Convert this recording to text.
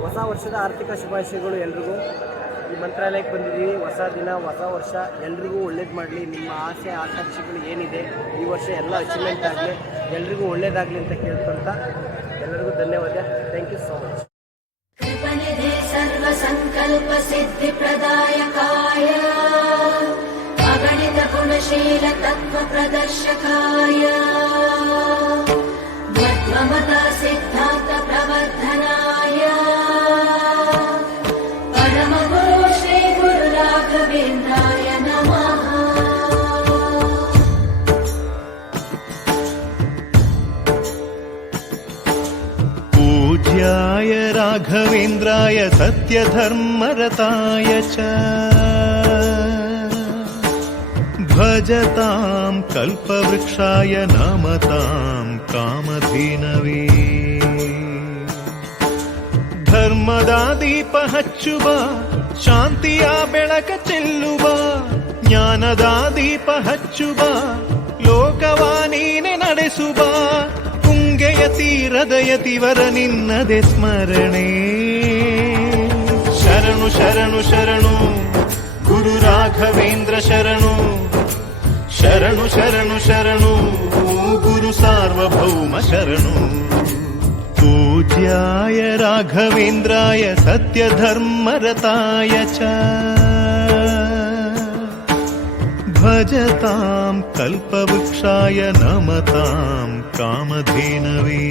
ಹೊಸ ವರ್ಷದ ಆರ್ಥಿಕ ಶುಭಾಶಯಗಳು ಎಲ್ರಿಗೂ. ಈ ಮಂತ್ರಾಲಯಕ್ಕೆ ಬಂದಿದ್ದೀವಿ. ಹೊಸ ದಿನ, ಹೊಸ ವರ್ಷ, ಎಲ್ರಿಗೂ ಒಳ್ಳೇದು ಮಾಡಲಿ. ನಿಮ್ಮ ಆಸೆ ಆಕಾಂಕ್ಷೆಗಳು ಏನಿದೆ ಈ ವರ್ಷ ಎಲ್ಲ ಅಚೀವ್ಮೆಂಟ್ ಆಗಲಿ, ಎಲ್ರಿಗೂ ಒಳ್ಳೇದಾಗಲಿ ಅಂತ ಕೇಳ್ಕೊಂತ ಎಲ್ಲರಿಗೂ ಧನ್ಯವಾದ. Thank you so much. कृपनिधे सर्वसङ्कल्प सिद्धिप्रदायकाय अगणित गुणशील तत्त्वप्रदर्शकाय मध्वमता सिद्धान्त प्रवर्धनाय परमगुरु श्री गुरु राघवेन्द्राय नमः. पूज्याय राघवेन्द्राय सत्यधर्मरताय च भजतां कल्पवृक्षाय नमतां कामधेनवे. ಧರ್ಮದ ದೀಪ ಹಚ್ಚುವ, ಶಾಂತಿಯ ಬೆಳಕ ಚೆಲ್ಲುವ, ಜ್ಞಾನದ ದೀಪ ಹಚ್ಚುವ, ಲೋಕವ ನೀನೆ ನಡೆಸುವ, ತುಂಗೆಯ ತೀರದ ಯತಿವರ ನಿನ್ನದೆ ಸ್ಮರಣೆ. ಶರಣು ಶರಣು ಶರಣು ಗುರು ರಾಘವೇಂದ್ರ ಶರಣು, ಶರಣು ಶರಣು ಶರಣು ಗುರು ಸಾರ್ವಭೌಮ ಶರಣು. पूज्याय राघवेन्द्राय सत्यधर्मरताय च भजतां कल्पवृक्षाय नमतां कामधेनवे.